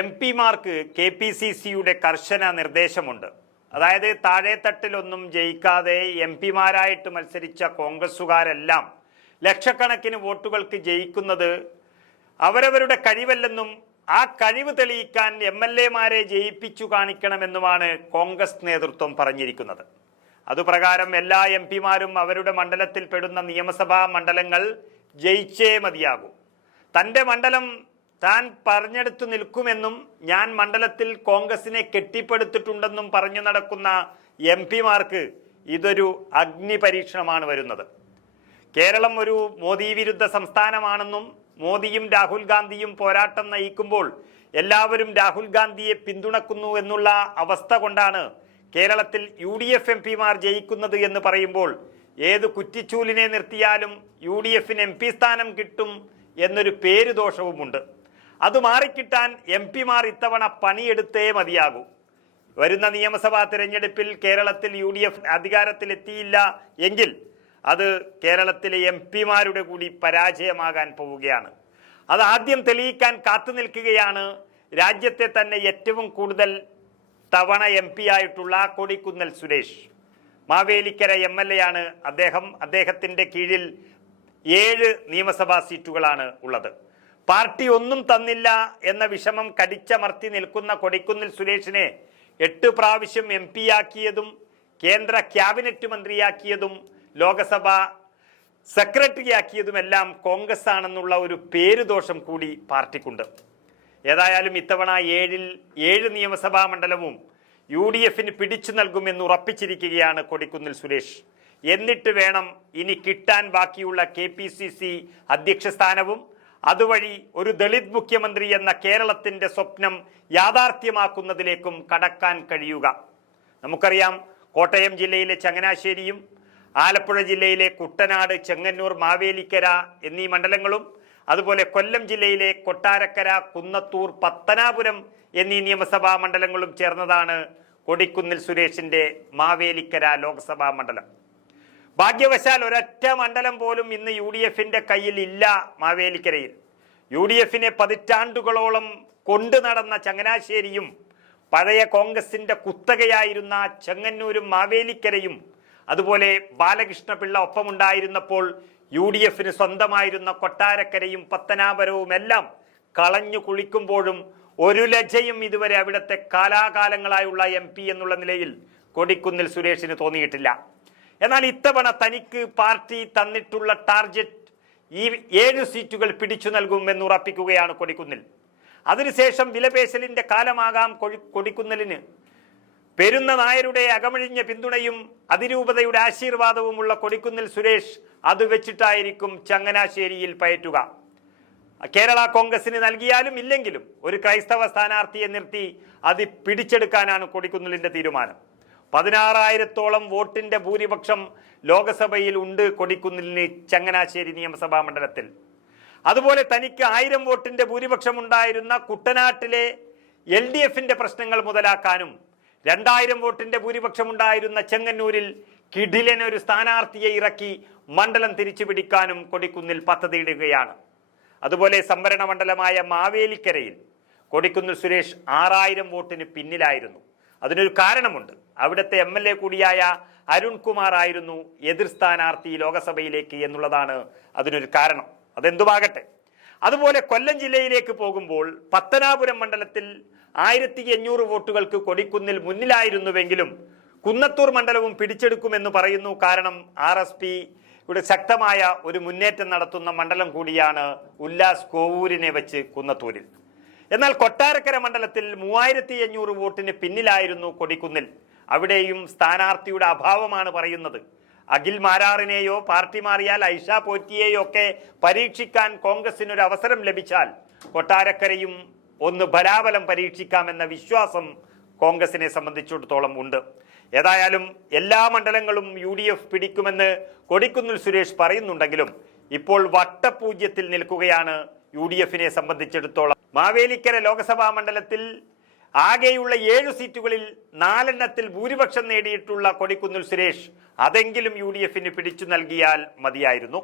എംപിമാർക്ക് KPCCയുടെ കർശന നിർദ്ദേശമുണ്ട്. അതായത് താഴെത്തട്ടിലൊന്നും ജയിക്കാതെ എംപിമാരായിട്ട് മത്സരിച്ച കോൺഗ്രസുകാരെല്ലാം ലക്ഷക്കണക്കിന് വോട്ടുകൾക്ക് ജയിക്കുന്നത് അവരവരുടെ കഴിവല്ലെന്നും ആ കഴിവ് തെളിയിക്കാൻ MLA-മാരെ ജയിപ്പിച്ചു കാണിക്കണമെന്നുമാണ് കോൺഗ്രസ് നേതൃത്വം പറഞ്ഞിരിക്കുന്നത്. അതുപ്രകാരം എല്ലാ എംപിമാരും അവരുടെ മണ്ഡലത്തിൽ പെടുന്ന നിയമസഭാ മണ്ഡലങ്ങൾ ജയിച്ചേ മതിയാകൂ. തൻ്റെ മണ്ഡലം താൻ പറഞ്ഞെടുത്തു നിൽക്കുമെന്നും ഞാൻ മണ്ഡലത്തിൽ കോൺഗ്രസിനെ കെട്ടിപ്പടുത്തിട്ടുണ്ടെന്നും പറഞ്ഞു നടക്കുന്ന എംപിമാർക്ക് ഇതൊരു അഗ്നിപരീക്ഷണമാണ് വരുന്നത്. കേരളം ഒരു മോദി വിരുദ്ധ സംസ്ഥാനമാണെന്നും മോദിയും രാഹുൽ ഗാന്ധിയും പോരാട്ടം നയിക്കുമ്പോൾ എല്ലാവരും രാഹുൽ ഗാന്ധിയെ പിന്തുണക്കുന്നു എന്നുള്ള അവസ്ഥ കൊണ്ടാണ് കേരളത്തിൽ UDF എംപിമാർ ജയിക്കുന്നത് എന്ന് പറയുമ്പോൾ ഏത് കുറ്റിച്ചൂലിനെ നിർത്തിയാലും UDFന് MP സ്ഥാനം കിട്ടും എന്നൊരു പേര് ദോഷവുമുണ്ട്. അത് മാറിക്കിട്ടാൻ എംപിമാർ ഇത്തവണ പണിയെടുത്തേ മതിയാകൂ. വരുന്ന നിയമസഭാ തിരഞ്ഞെടുപ്പിൽ കേരളത്തിൽ UDF അധികാരത്തിലെത്തിയില്ല എങ്കിൽ അത് കേരളത്തിലെ എംപിമാരുടെ കൂടി പരാജയമാകാൻ പോവുകയാണ്. അത് ആദ്യം തെളിയിക്കാൻ കാത്തു നിൽക്കുകയാണ് രാജ്യത്തെ തന്നെ ഏറ്റവും കൂടുതൽ തവണ MP ആയിട്ടുള്ള കൊടിക്കുന്നിൽ സുരേഷ്. മാവേലിക്കര MLA ആണ് അദ്ദേഹം. അദ്ദേഹത്തിൻ്റെ കീഴിൽ 7 നിയമസഭാ സീറ്റുകളാണ് ഉള്ളത്. പാർട്ടി ഒന്നും തന്നില്ല എന്ന വിഷമം കടിച്ചമർത്തി നിൽക്കുന്ന കൊടിക്കുന്നിൽ സുരേഷിനെ 8 പ്രാവശ്യം MP ആക്കിയതും കേന്ദ്ര ക്യാബിനറ്റ് മന്ത്രിയാക്കിയതും ലോകസഭ സെക്രട്ടറി ആക്കിയതുമെല്ലാം കോൺഗ്രസ് ആണെന്നുള്ള ഒരു പേരുദോഷം കൂടി പാർട്ടിക്കുണ്ട്. ഏതായാലും ഇത്തവണ 7 നിയമസഭാ മണ്ഡലവും UDFന് പിടിച്ചു നൽകുമെന്ന് ഉറപ്പിച്ചിരിക്കുകയാണ് കൊടിക്കുന്നിൽ സുരേഷ്. എന്നിട്ട് വേണം ഇനി കിട്ടാൻ ബാക്കിയുള്ള KPCC അധ്യക്ഷ സ്ഥാനവും അതുവഴി ഒരു ദളിത് മുഖ്യമന്ത്രി എന്ന കേരളത്തിൻ്റെ സ്വപ്നം യാഥാർത്ഥ്യമാക്കുന്നതിലേക്കും കടക്കാൻ കഴിയുക. നമുക്കറിയാം, കോട്ടയം ജില്ലയിലെ ചങ്ങനാശ്ശേരിയും ആലപ്പുഴ ജില്ലയിലെ കുട്ടനാട്, ചെങ്ങന്നൂർ, മാവേലിക്കര എന്നീ മണ്ഡലങ്ങളും അതുപോലെ കൊല്ലം ജില്ലയിലെ കൊട്ടാരക്കര, കുന്നത്തൂർ, പത്തനാപുരം എന്നീ നിയമസഭാ മണ്ഡലങ്ങളും ചേർന്നതാണ് കൊടിക്കുന്നിൽ സുരേഷിൻ്റെ മാവേലിക്കര ലോക്സഭാ മണ്ഡലം. ഭാഗ്യവശാൽ ഒരൊറ്റ മണ്ഡലം പോലും ഇന്ന് UDFന്റെ കയ്യിൽ ഇല്ല. മാവേലിക്കരയിൽ UDFനെ പതിറ്റാണ്ടുകളോളം കൊണ്ടു നടന്ന ചങ്ങനാശ്ശേരിയും പഴയ കോൺഗ്രസിന്റെ കുത്തകയായിരുന്ന ചെങ്ങന്നൂരും മാവേലിക്കരയും അതുപോലെ ബാലകൃഷ്ണപിള്ള ഒപ്പമുണ്ടായിരുന്നപ്പോൾ UDFന് സ്വന്തമായിരുന്ന കൊട്ടാരക്കരയും പത്തനാപുരവും എല്ലാം കളഞ്ഞു കുളിക്കുമ്പോഴും ഒരു ലജ്ജയും ഇതുവരെ അവിടുത്തെ കാലാകാലങ്ങളായുള്ള MP എന്നുള്ള നിലയിൽ കൊടിക്കുന്നിൽ സുരേഷിന് തോന്നിയിട്ടില്ല. എന്നാൽ ഇത്തവണ തനിക്ക് പാർട്ടി തന്നിട്ടുള്ള ടാർഗറ്റ് ഈ 7 സീറ്റുകൾ പിടിച്ചു നൽകുമെന്ന് ഉറപ്പിക്കുകയാണ് കൊടിക്കുന്നിൽ. അതിനുശേഷം വിലപേശലിന്റെ കാലമാകാം കൊടിക്കുന്നിലിന്. പെരുന്ന നായരുടെ അകമഴിഞ്ഞ പിന്തുണയും അതിരൂപതയുടെ ആശീർവാദവുമുള്ള കൊടിക്കുന്നിൽ സുരേഷ് അത് വെച്ചിട്ടായിരിക്കും ചങ്ങനാശ്ശേരിയിൽ പയറ്റുക. കേരള കോൺഗ്രസിന് നൽകിയാലും ഇല്ലെങ്കിലും ഒരു ക്രൈസ്തവ സ്ഥാനാർത്ഥിയെ നിർത്തി അത് പിടിച്ചെടുക്കാനാണ് കൊടിക്കുന്നിലിന്റെ തീരുമാനം. 16,000-ഓളം വോട്ടിന്റെ ഭൂരിപക്ഷം ലോകസഭയിൽ ഉണ്ട് കൊടിക്കുന്നിലിന് ചങ്ങനാശ്ശേരി നിയമസഭാ മണ്ഡലത്തിൽ. അതുപോലെ തനിക്ക് 1000 വോട്ടിന്റെ ഭൂരിപക്ഷം ഉണ്ടായിരുന്ന കുട്ടനാട്ടിലെ LDFന്റെ പ്രശ്നങ്ങൾ മുതലാക്കാനും 2000 വോട്ടിന്റെ ഭൂരിപക്ഷം ഉണ്ടായിരുന്ന ചെങ്ങന്നൂരിൽ കിടിലനൊരു സ്ഥാനാർത്ഥിയെ ഇറക്കി മണ്ഡലം തിരിച്ചു പിടിക്കാനും കൊടിക്കുന്നിൽ പദ്ധതിയിടുകയാണ്. അതുപോലെ സംവരണ മണ്ഡലമായ മാവേലിക്കരയിൽ കൊടിക്കുന്നിൽ സുരേഷ് 6000 വോട്ടിന് പിന്നിലായിരുന്നു. അതിനൊരു കാരണമുണ്ട്. അവിടുത്തെ MLA കൂടിയായ അരുൺകുമാർ ആയിരുന്നു എതിർ സ്ഥാനാർത്ഥി ലോകസഭയിലേക്ക് എന്നുള്ളതാണ് അതിനൊരു കാരണം. അതെന്തുമാകട്ടെ. അതുപോലെ കൊല്ലം ജില്ലയിലേക്ക് പോകുമ്പോൾ പത്തനാപുരം മണ്ഡലത്തിൽ 1500 വോട്ടുകൾക്ക് കൊടിക്കുന്നിൽ മുന്നിലായിരുന്നുവെങ്കിലും കുന്നത്തൂർ മണ്ഡലവും പിടിച്ചെടുക്കുമെന്ന് പറയുന്നു. കാരണം RSP ഇവിടെ ശക്തമായ ഒരു മുന്നേറ്റം നടത്തുന്ന മണ്ഡലം കൂടിയാണ് ഉല്ലാസ് കോവൂരിനെ വെച്ച് കുന്നത്തൂരിൽ. എന്നാൽ കൊട്ടാരക്കര മണ്ഡലത്തിൽ 3500 വോട്ടിന് പിന്നിലായിരുന്നു കൊടിക്കുന്നിൽ. അവിടെയും സ്ഥാനാർത്ഥിയുടെ അഭാവമാണ് പറയുന്നത്. അഖിൽ മാരാറിനെയോ പാർട്ടി മാറിയാൽ ഐഷ പോറ്റിയെയോ ഒക്കെ പരീക്ഷിക്കാൻ കോൺഗ്രസിനൊരു അവസരം ലഭിച്ചാൽ കൊട്ടാരക്കരയും ഒന്ന് ബലാബലം പരീക്ഷിക്കാമെന്ന വിശ്വാസം കോൺഗ്രസിനെ സംബന്ധിച്ചിടത്തോളം ഉണ്ട്. ഏതായാലും എല്ലാ മണ്ഡലങ്ങളും UDF പിടിക്കുമെന്ന് കൊടിക്കുന്നിൽ സുരേഷ് പറയുന്നുണ്ടെങ്കിലും ഇപ്പോൾ വട്ടപൂജ്യത്തിൽ നിൽക്കുകയാണ് UDFനെ സംബന്ധിച്ചിടത്തോളം. മാവേലിക്കര ലോക്സഭാ മണ്ഡലത്തിൽ ആകെയുള്ള 7 സീറ്റുകളിൽ 4 ഭൂരിപക്ഷം നേടിയിട്ടുള്ള കൊടിക്കുന്നിൽ സുരേഷ് അതെങ്കിലും UDFന് പിടിച്ചു നൽകിയാൽ മതിയായിരുന്നു.